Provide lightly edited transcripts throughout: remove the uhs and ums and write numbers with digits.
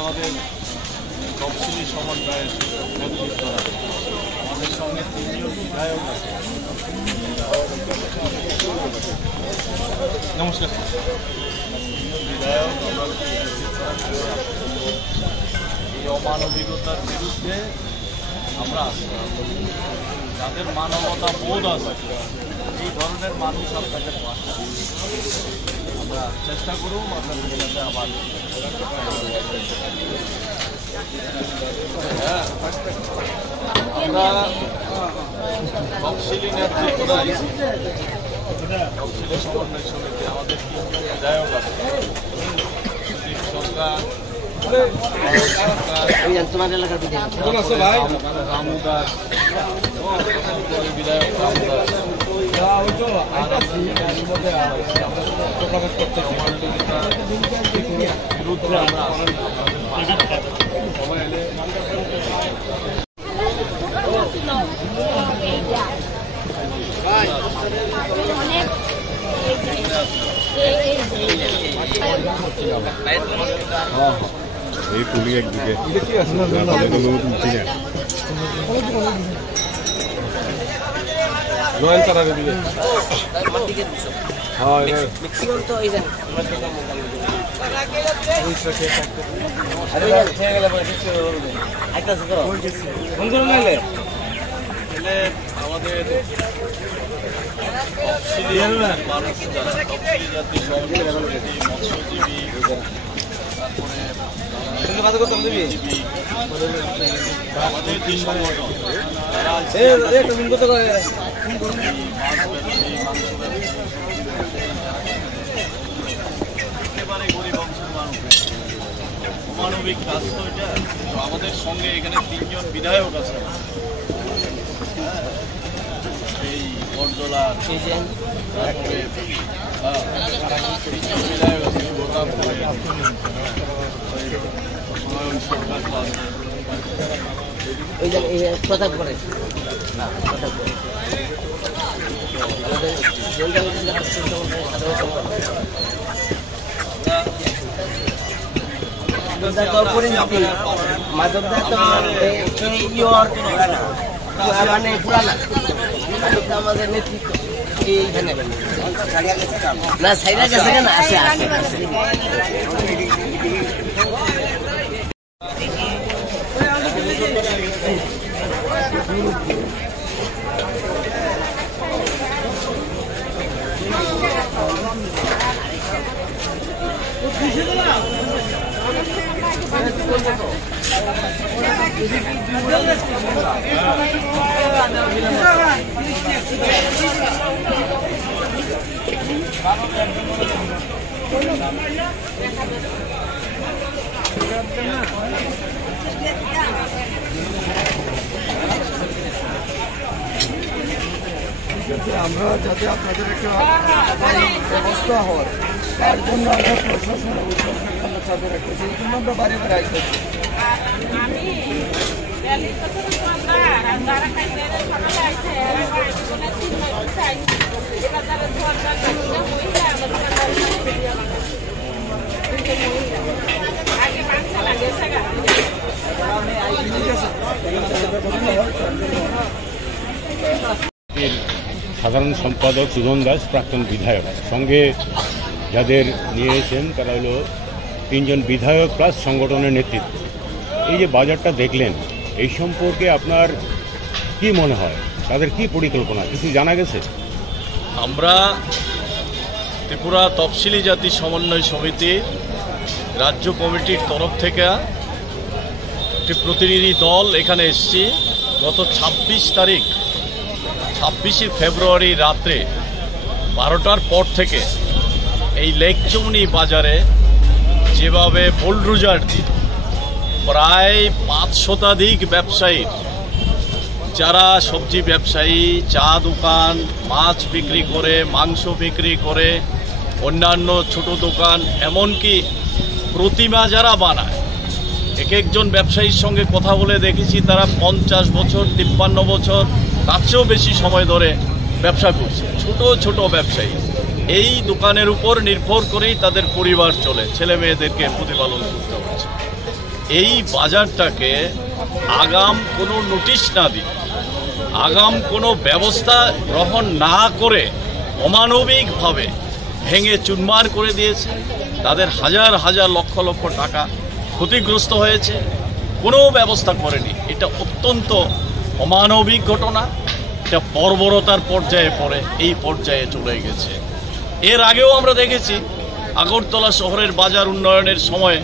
আমাদের তফসিলি সমন্বয়ের আমাদের সঙ্গে তিনজন বিধায়ক আছে। নমস্কার বিধায়ক, এই অমানবিকতার বিরুদ্ধে আমরা যাদের মানবতা বোধ আছে এই ধরনের মানুষ আপনাদের পাশে আমরা চেষ্টা করব আপনাদের সাথে আবার আমরা তফসিলি নেতৃত্বরাই তফসিলি সমন্বয় সমিতি আমাদের তিনজন বিধায়ক আছে, সরকার রামুদাস বিধায়ক প্রকাশ করতে বিরুদ্ধে আমরা সবাই এলে এই পুলি একদিকে রয়্যাল তারা দিলে ম্যাক্সিমাম তো এই জানি আমাদের মানুষ যারা তফসিলি জাতি মৎস্যজীবী আমাদের যে সংগঠন তারা একেবারে গরিব অংশের মানুষ, অমানবিক কাজ তো এটা। তো আমাদের সঙ্গে এখানে তিনজন বিধায়ক আছে, এই বরজলা তারপরে তিনজন বিধায়ক আছে, প্রতাপগড়ে মানে পুরানা আমাদের নেতৃত্ব এইখানে না সাইডা গেছে কেন আছে আছে আমরা যাতে আপনাদের একটা ব্যবস্থা হয় তার জন্য আমরা প্রশাসন আমরা চাপে রাখি, সেই জন্য আমরা বাড়ি বাড়ি আসতে সাধারণ সম্পাদক সুজন দাস, প্রাক্তন বিধায়ক, সঙ্গে যাদের নিয়ে এসেছেন তারা হলো তিনজন বিধায়ক প্লাস সংগঠনের নেতৃত্ব। এই যে বাজারটা দেখলেন, এই সম্পর্কে আপনার কি মনে হয়? তাদের কি পরিকল্পনা, কিছু জানা গেছে? আমরা ত্রিপুরা তফসিলি জাতি সমন্বয় সমিতি রাজ্য কমিটির তরফ থেকে একটি প্রতিনিধি দল এখানে এসেছি। গত 26 ফেব্রুয়ারি রাত্রে 12টার পর থেকে এই লেকচৌনি বাজারে যেভাবে বুলডোজার দিয়ে প্রায় 5 শতাধিক ব্যবসায়ী, যারা সবজি ব্যবসায়ী, চা দোকান, মাছ বিক্রি করে, মাংস বিক্রি করে, অন্যান্য ছোট দোকান, এমনকি প্রতিমা যারা বানায়, এক একজন ব্যবসায়ীর সঙ্গে কথা বলে দেখেছি তারা 50 বছর, 53 বছর, তার চেয়েও বেশি সময় ধরে ব্যবসা করছে। ছোট ছোট ব্যবসায়ী এই দোকানের উপর নির্ভর করেই তাদের পরিবার চলে, ছেলে মেয়েদেরকে প্রতিপালন করতে হচ্ছে। এই বাজারটাকে আগাম কোনো নোটিশ না দিয়ে, আগাম কোনো ব্যবস্থা গ্রহণ না করে অমানবিকভাবে ভেঙে চুরমার করে দিয়েছে। তাদের হাজার হাজার লক্ষ লক্ষ টাকা ক্ষতিগ্রস্ত হয়েছে, কোনো ব্যবস্থা করেনি। এটা অত্যন্ত অমানবিক ঘটনা, এটা বর্বরতার পর্যায়ে পড়ে এই পর্যায়ে চলে গেছে। এর আগেও আমরা দেখেছি আগরতলা শহরের বাজার উন্নয়নের সময়,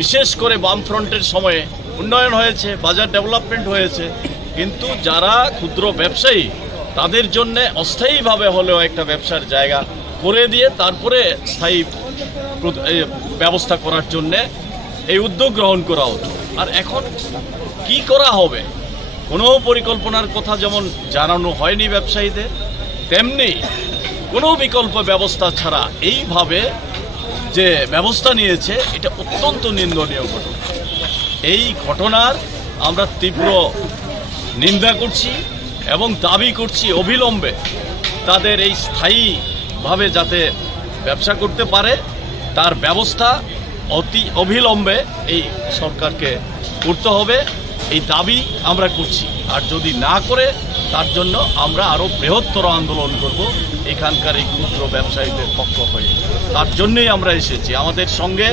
বিশেষ করে বামফ্রন্টের সময়ে উন্নয়ন হয়েছে, বাজার ডেভেলপমেন্ট হয়েছে, কিন্তু যারা ক্ষুদ্র ব্যবসায়ী তাদের জন্য অস্থায়ীভাবে হলেও একটা ব্যবসার জায়গা করে দিয়ে তারপরে স্থায়ী ব্যবস্থা করার জন্যে এই উদ্যোগ গ্রহণ করা হতো। আর এখন কি করা হবে, কোনো পরিকল্পনার কথা যেমন জানানো হয়নি ব্যবসায়ীদের, তেমনি কোনো বিকল্প ব্যবস্থা ছাড়া এইভাবে যে ব্যবস্থা নিয়েছে, এটা অত্যন্ত নিন্দনীয় ঘটনা। এই ঘটনার আমরা তীব্র নিন্দা করছি এবং দাবি করছি অবিলম্বে তাদের এই স্থায়ীভাবে যাতে ব্যবসা করতে পারে তার ব্যবস্থা অতি অবিলম্বে এই সরকারকে করতে হবে, এই দাবি আমরা করছি। আর যদি না করে তার জন্য আমরা আরও বৃহত্তর আন্দোলন করব এখানকার এই ক্ষুদ্র ব্যবসায়ীদের পক্ষ হয়ে। তার জন্যই আমরা এসেছি। আমাদের সঙ্গে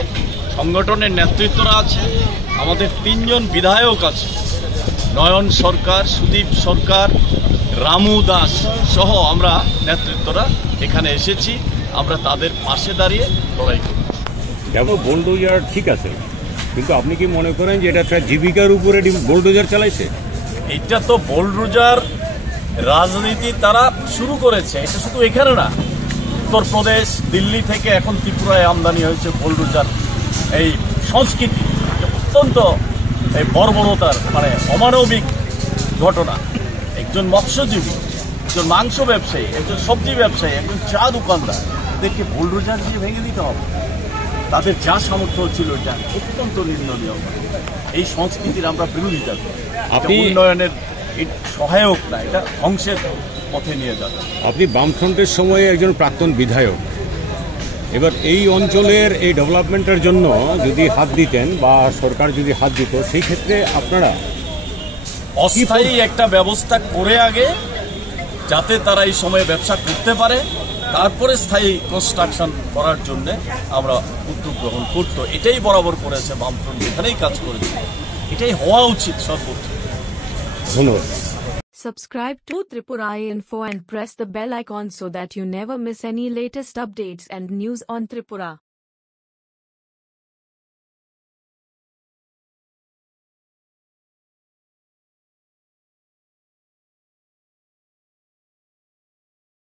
সংগঠনের নেতৃত্বরা আছে, আমাদের 3 জন বিধায়ক আছে, নয়ন সরকার, সুদীপ সরকার, রামু দাস সহ আমরা নেতৃত্বরা এখানে এসেছি। আমরা তাদের পাশে দাঁড়িয়ে লড়াই করব। যেমন বুলডোজার ঠিক আছে, কিন্তু আপনি কি মনে করেন যে এটা একটা জীবিকার উপরে বুলডোজার চালাইছে? এটা তো বুলডোজার রাজনীতি তারা শুরু করেছে। এটা শুধু এখানে না, উত্তরপ্রদেশ, দিল্লি থেকে এখন ত্রিপুরায় আমদানি হয়েছে বুলডোজার। এই সংস্কৃতি অত্যন্ত এই বর্বরতার অমানবিক ঘটনা। একজন মৎস্যজীবী, একজন মাংস ব্যবসায়ী, একজন সবজি ব্যবসায়ী, একজন চা দোকানদার, এদেরকে বুলডোজার দিয়ে ভেঙে দিতে হবে। তাদের যা সামর্থ্য ছিল এটা অত্যন্ত নিন্দনীয়। এই সংস্কৃতির আমরা বিরোধিতা করি। আপনি উন্নয়নের সহায়ক না, এটা ধ্বংসের পথে নিয়ে যাবে। আপনি বামফ্রন্টের সময়ে একজন প্রাক্তন বিধায়ক, এবার এই অঞ্চলের এই ডেভেলপমেন্টের জন্য যদি হাত দিতেন বা সরকার যদি হাত দিত, সেই ক্ষেত্রে আপনারা অস্থায়ী একটা ব্যবস্থা করে আগে, যাতে তারা এই সময়ে ব্যবসা করতে পারে, তারপরে স্থায়ী কনস্ট্রাকশন করার জন্য আমরা উদ্যোগ গ্রহণ করত। এটাই বরাবর করেছে বামফ্রন্ট, এখানেই কাজ করেছে, এটাই হওয়া উচিত সর্বোচ্চ। ধন্যবাদ। Subscribe to Tripura Info and press the bell icon so that you never miss any latest updates and news on Tripura.